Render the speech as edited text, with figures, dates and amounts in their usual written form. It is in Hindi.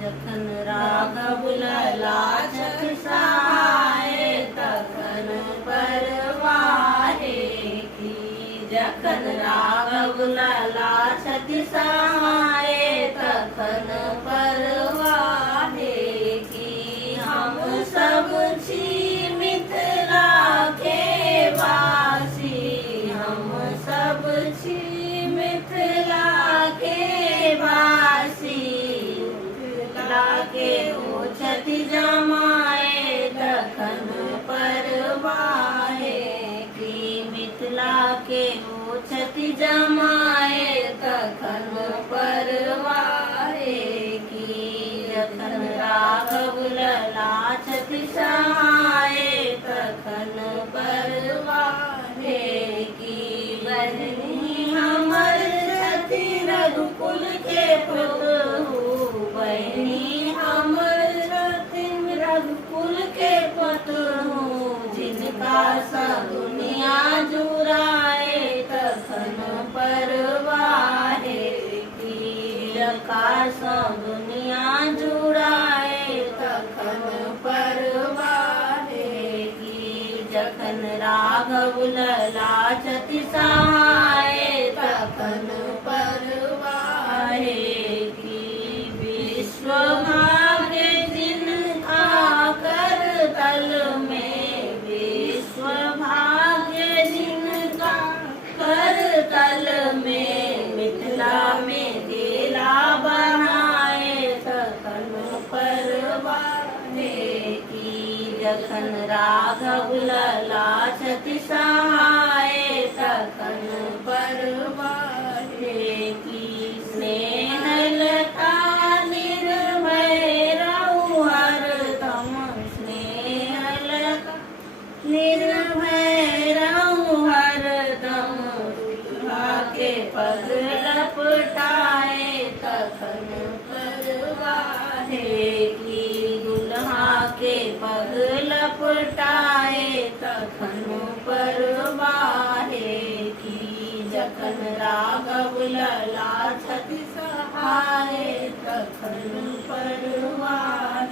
जखन राघव ललाछत सहाय तखन परवाहे की। जखन राघव ललाछत सहाय तखन परवाहे की। हम सब छी मिथिला के वासी, हम सब छी मिथिला के वासी। मिथिला के ओछत जमाए तखन परवाहे की। मिथिला के ओछत जमाए तखन परवाहे की। जखन राघव ललाछत सहाय तखन परवाहे की। बहनी हमर छथि रघुकुल के पुतहु, बहनी हमर छथि रघुकुल के पुतहु। जिनका सब दुनिया जुराए तखन परवाहे की। जिनका सब दुनिया जुराए तखन परवाहे की। जखन राघव ललाछत सहाय तखन परवाहे की। विश्व भाग्य जिनका कर तल में, विश्व भाग्य जिनका कर तल में। मिथिला में डेरा बनाए तखन परवाहे की। जखन राघव ललाछत सहाय तखन परवाहे की। स्नेह लता निर्भय रहु हरदम, स्नेह लता निर्भय रहु हरदम। दुल्हा के पग लपटाए तखन परवाहे की। दुल्हा के पग लपटाए तखन परवाहे की। जखन राघव ललाछत सहाय तखन परवाहे।